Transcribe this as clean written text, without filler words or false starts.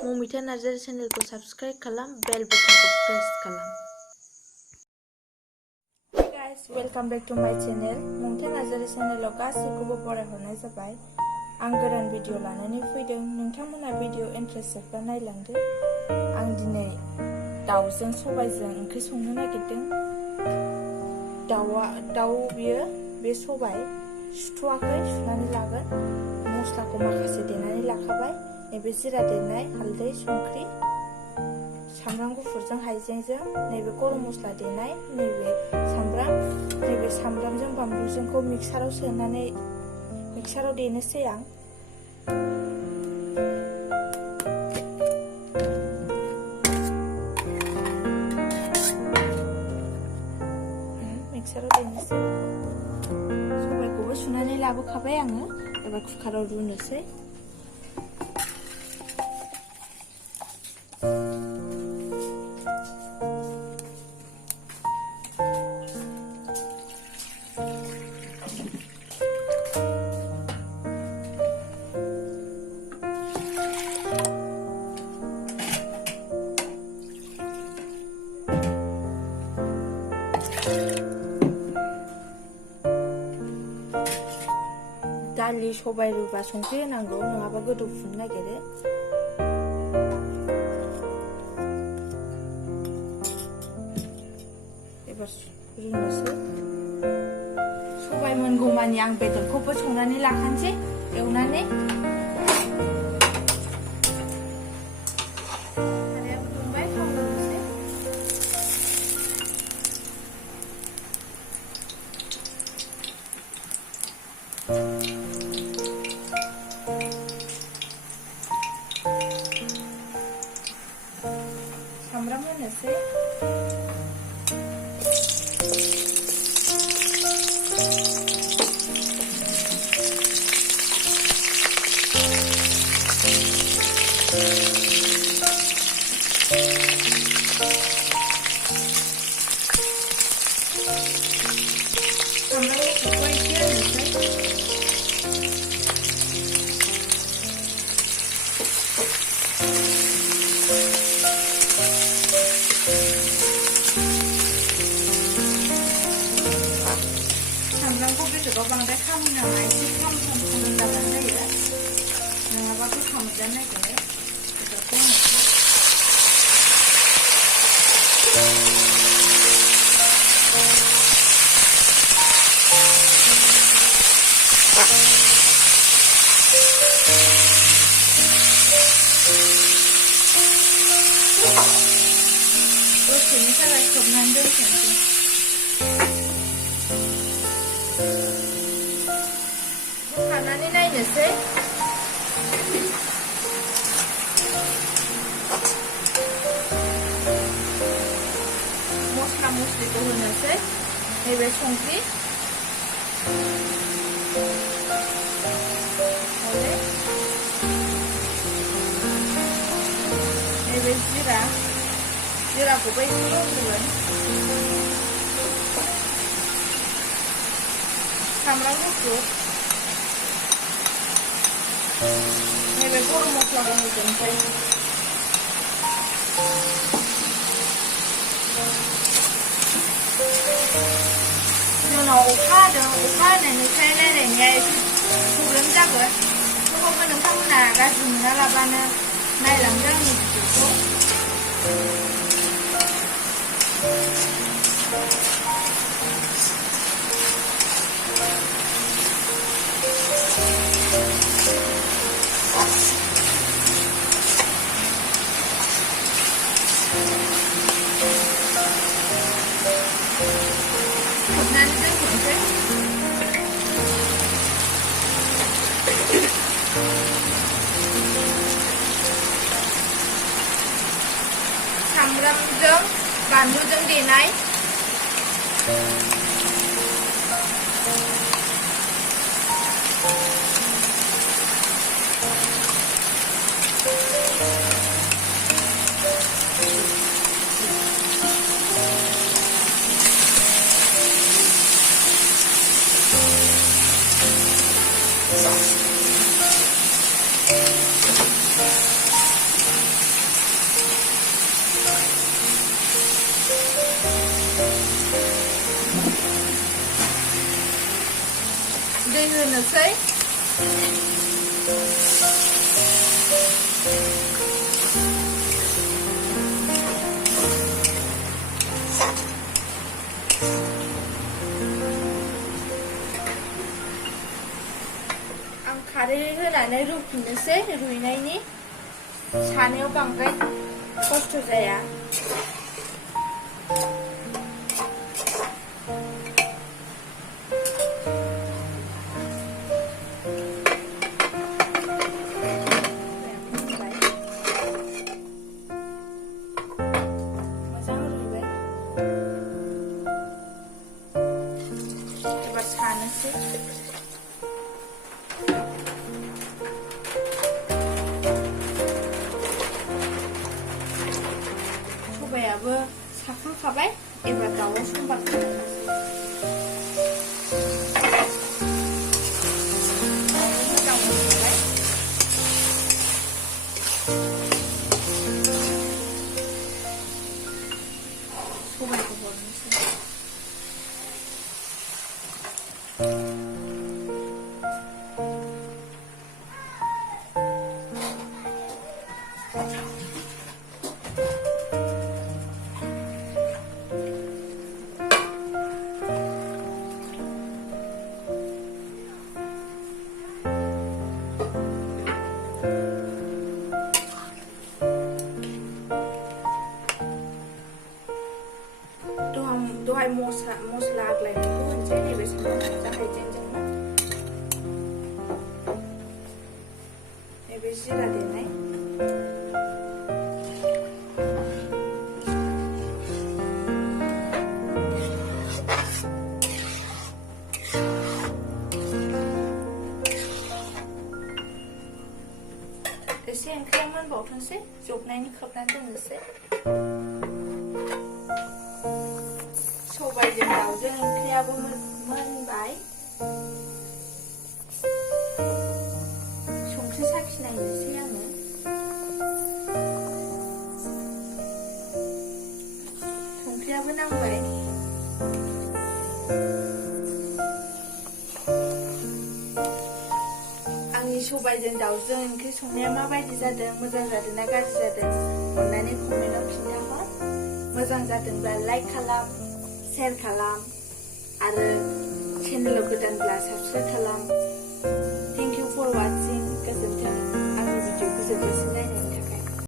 Mamita Narzary चेनेलखौ subscribe खालाम, bell बटनखौ press खालाम। Hey guys, welcome back to my channel. Mamita Narzary चेनेलाव गासैखौबो बरायहरनाय जाबाय। आं गोदान भिडिअ लानानै फैदों। नोंथांमोना भिडिअ इन्ट्रेस्ट जायोब्ला नायलांदो। आं दिनै दाउजों सबायजों ओंख्रि संनो नागिरदों। दाउ बियो बे सबाय सुथ'वाखै, सुनानै लागोन। मस्लाखौ माखासे देनानै लाखाबाय। नैबे जिरा देनाय, हालदै, संख्रि, सामब्राम गुफुरजों हाइजेंजों, नैबे गरम मस्ला देनाय, नैबे सामब्रामजों बानलुजोंखौ मिक्साराव सोनानै मिक्साराव देनोसै आं। मिक्साराव देनोसै। सबायखौबो सुनानै लाबोखाबाय आङो। एबार कुकाराव रुनोसै। दालि सबाय रुबा संख्रि होनांगौ, नङाबा गोदौफुनो नागिरो। एबार रुनोसै। सबाय मोनगौमानि आं बेदरखौबो संनानै लाखानोसै, एवनानै। सारायाबो दुंबाय, थाव होनोसै। सामब्राम होनोसै। सामब्राम गुफुरखौ एसे होनोसै। सामब्रामखौ बेदराव बांद्राय खामहोनाङा, एसे खामफ्राम जाबानो जायो, नङाबा गोखा मोनजानो नागिरो। बेदरखौ होनोसै। दसेनि थाखाय खोबनानै दोनथ'नोसै। बोखारनानै नायनोसै। मस्ला मस्लिखौ होनोसै। नैबे संख्रि, हालदै, नैबे जिराखौबो एसे होगोन। सामब्राम गुफुर, नैबे गरम मस्लाखौ होगोनसै। जोंनाव अखा हादों, अखा हानायनिफ्राय रायज्लायनाया एसे प्रब्लेम जागोन। थेवबाबो नोंथांमोना गाज्रि मोनालाबानो नायलांदो आंनि भिडिअखौ। खोबनानै दोनथ'नोसै। सामब्रामजों बानलुजों देनाय, होनोसै आं खारै होनानै रुफिननोसै रुइनायनि सानायाव बांद्राय खस्थ' जाया सबायाबो साखांखाबाय एबार दाउआव समबार सबायखौ हरनोसै दहाय मस्ला आग्लायनायखौ होनसै नैबे सामब्राम हाइजेंजोंनो नैबे जिरा देनाय एसे ओंख्रिया मोनबावथोंसै जबनायनि खोबनानै दोननोसै सबायजों दाउजों ओंख्रियाबो मोनबाय संख्रि साखिनायनोसै आङो संख्रियाबो नांबाय आंनि सबायजों दाउजों ओंख्रि संनाया माबायदि जादों मोजां जादों ना गाज्रि जादों अननानै कमेन्टआव खिन्थाहर मोजां जादोंब्ला लाइक खालाम शेयर खालाम आरो चेनेलाव गोदानब्ला साबस्क्राइब खालाम थेंक इउ फर वाचिं